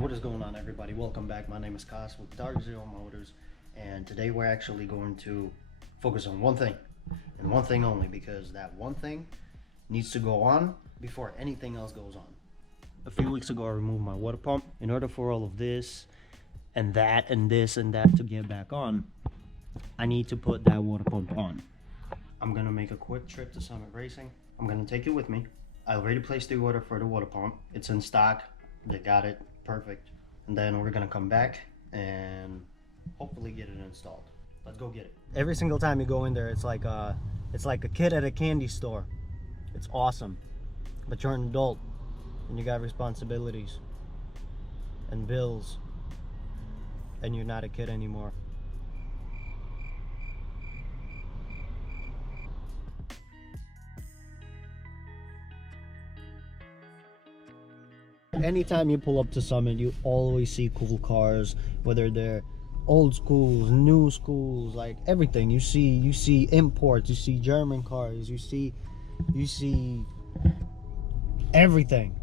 What is going on, everybody? Welcome back. My name is Kos with Dark Zero Motors, and today we're actually going to focus on one thing and one thing only, because that one thing needs to go on before anything else goes on. A few weeks ago I removed my water pump. In order for all of this and that and this and that to get back on, I need to put that water pump on. I'm gonna make a quick trip to Summit Racing. I'm gonna take you with me. I already placed the order for the water pump. It's in stock. They got it. Perfect. And then we're gonna come back and hopefully get it installed. Let's go get it. Every single time you go in there, it's like a kid at a candy store. It's awesome. But you're an adult and you got responsibilities and bills, and you're not a kid anymore. Anytime you pull up to Summit, you always see cool cars, whether they're old schools, new schools, like everything. You see imports, you see German cars, you see everything.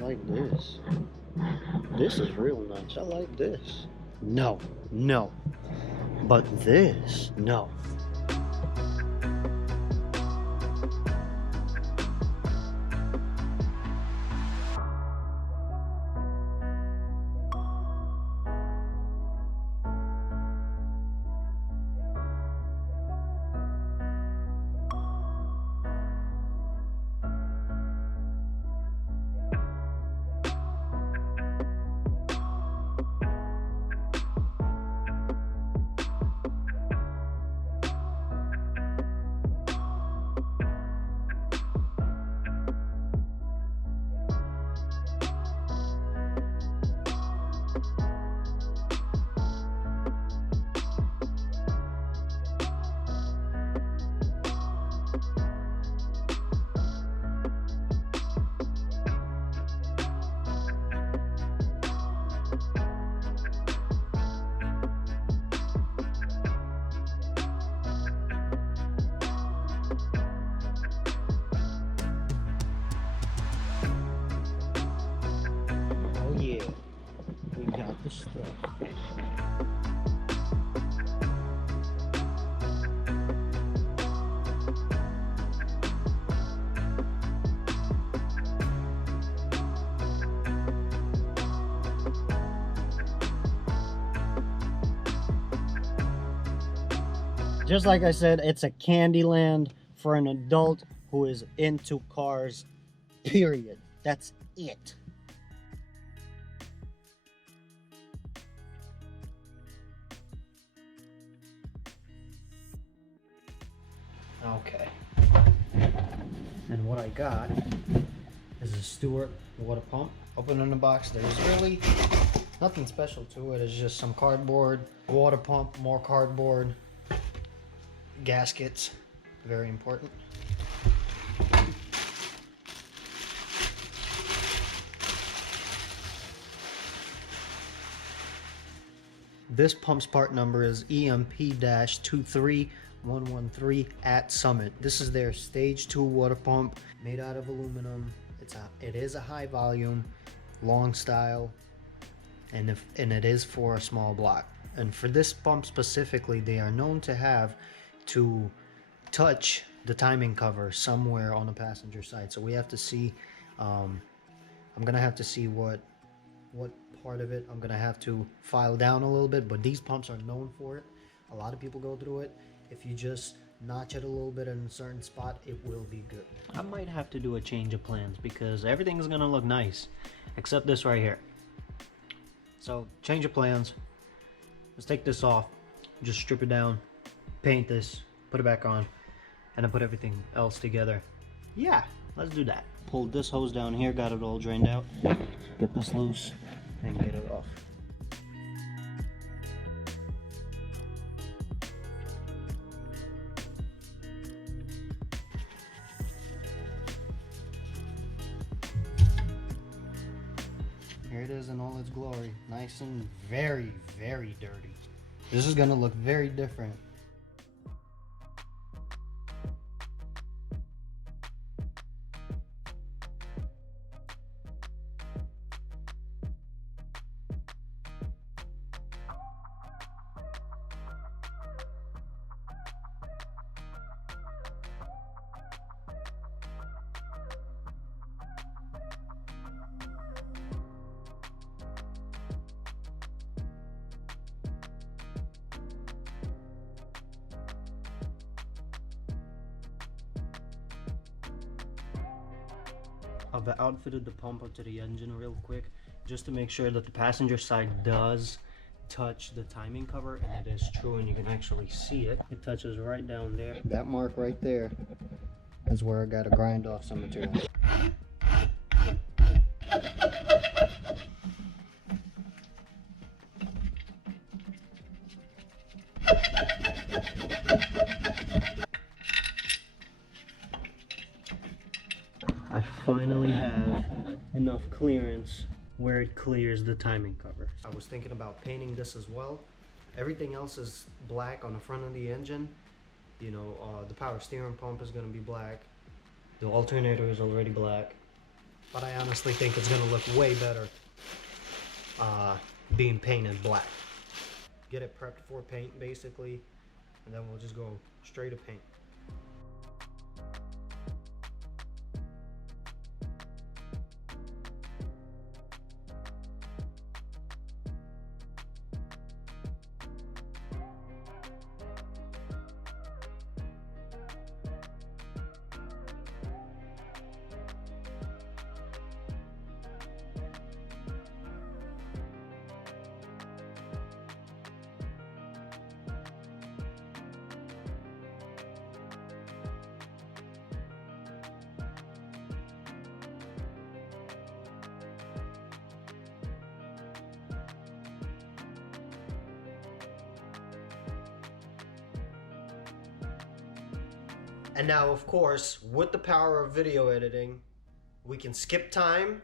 Like this. This is real nice. I like this. No. But this, no. Yeah, we got the stuff. Just like I said, it's a candy land for an adult who is into cars, period. That's it. Okay, and what I got is a Stewart water pump. Opening the box, there's really nothing special to it. It's just some cardboard, water pump, more cardboard, gaskets, very important. This pump's part number is EMP-23113 at Summit. This is their stage 2 water pump, made out of aluminum. It is a high volume, long style, and it is for a small block. And for this pump specifically, they are known to have to touch the timing cover somewhere on the passenger side. So we have to see. I'm gonna have to see what part of it I'm gonna have to file down a little bit, but these pumps are known for it. A lot of people go through it. If you just notch it a little bit in a certain spot, it will be good. I might have to do a change of plans because everything's gonna look nice except this right here. So change of plans. Let's take this off, just strip it down, paint this, put it back on, and then put everything else together. Yeah, let's do that. Pulled this hose down here, got it all drained out. Get this loose and get it off. Here it is in all its glory. Nice and very, very dirty. This is gonna look very different. I've outfitted the pump up to the engine real quick just to make sure that the passenger side does touch the timing cover, and it is true, and you can actually see it. It touches right down there. That mark right there is where I got to grind off some material. I finally have enough clearance where it clears the timing cover. I was thinking about painting this as well. Everything else is black on the front of the engine. You know, the power steering pump is going to be black. The alternator is already black. But I honestly think it's going to look way better being painted black. Get it prepped for paint basically, and then we'll just go straight to paint. And now, of course, with the power of video editing, we can skip time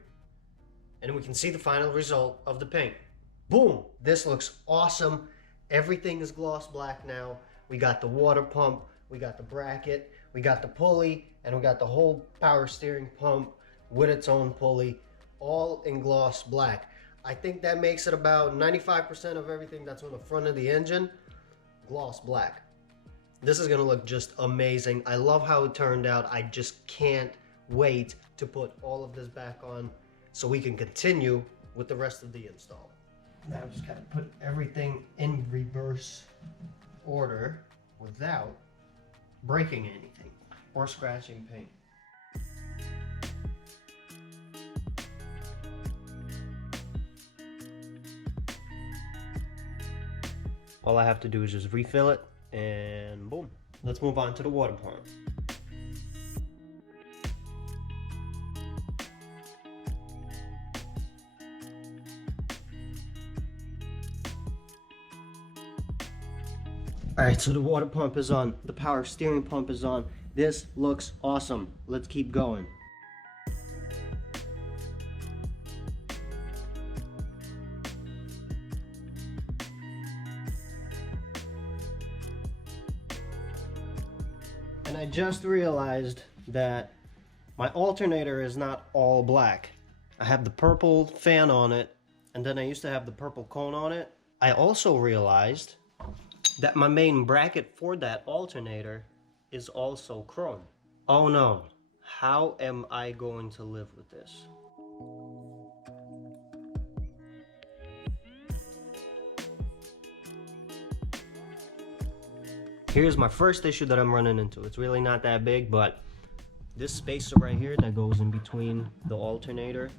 and we can see the final result of the paint. Boom! This looks awesome. Everything is gloss black now. We got the water pump, we got the bracket, we got the pulley, and we got the whole power steering pump with its own pulley, all in gloss black. I think that makes it about 95% of everything that's on the front of the engine, gloss black. This is gonna look just amazing. I love how it turned out. I just can't wait to put all of this back on so we can continue with the rest of the install. Now I just gotta put everything in reverse order without breaking anything or scratching paint. All I have to do is just refill it, and boom. Let's move on to the water pump. Alright, so the water pump is on, the power steering pump is on. This looks awesome. Let's keep going. And I just realized that my alternator is not all black. I have the purple fan on it, and then I used to have the purple cone on it. I also realized that my main bracket for that alternator is also chrome. Oh no, how am I going to live with this? Here's my first issue that I'm running into. It's really not that big, but this spacer right here that goes in between the alternator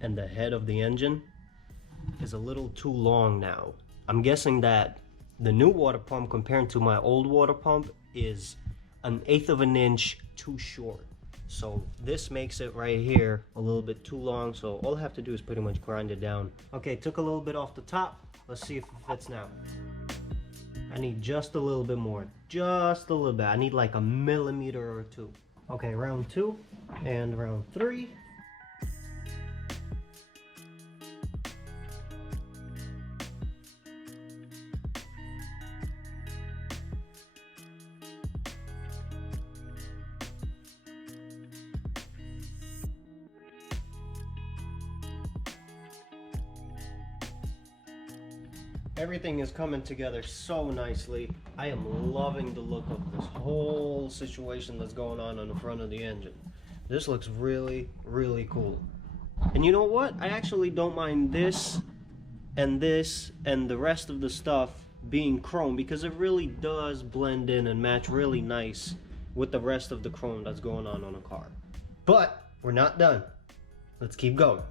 and the head of the engine is a little too long now. I'm guessing that the new water pump compared to my old water pump is 1/8 of an inch too short. So this makes it right here a little bit too long, so all I have to do is pretty much grind it down. Okay, took a little bit off the top. Let's see if it fits now. I need just a little bit more, just a little bit. I need like a millimeter or two. Okay, round 2 and round 3. Everything is coming together so nicely. I am loving the look of this whole situation that's going on the front of the engine. This looks really, really cool. And you know what? I actually don't mind this and the rest of the stuff being chrome, because it really does blend in and match really nice with the rest of the chrome that's going on a car. But we're not done. Let's keep going.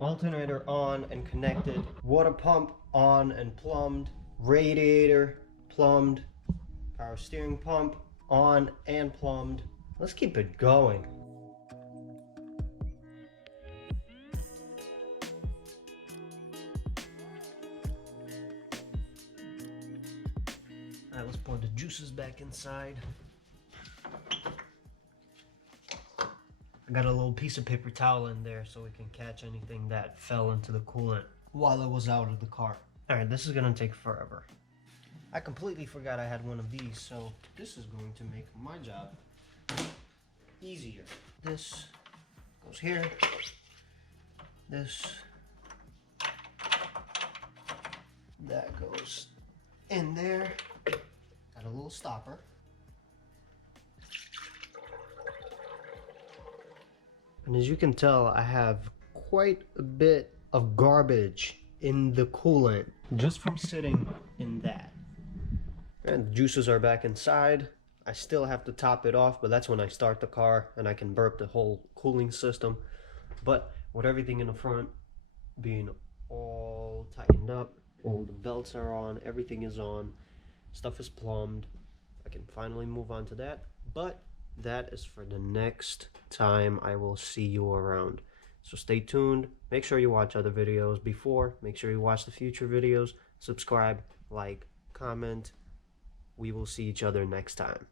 Alternator on and connected, water pump on and plumbed, radiator plumbed, power steering pump on and plumbed. Let's keep it going. Alright, let's pour the juices back inside. I got a little piece of paper towel in there so we can catch anything that fell into the coolant while it was out of the car. Alright, this is gonna take forever. I completely forgot I had one of these, so this is going to make my job easier. This goes here. That goes in there. Got a little stopper. And as you can tell, I have quite a bit of garbage in the coolant just from sitting in that. And the juices are back inside. I still have to top it off, but that's when I start the car and I can burp the whole cooling system. But with everything in the front being all tightened up, all the belts are on, everything is on, stuff is plumbed, I can finally move on to that. But that is for the next time I will see you around. So stay tuned. Make sure you watch other videos before. Make sure you watch the future videos. Subscribe, like, comment. We will see each other next time.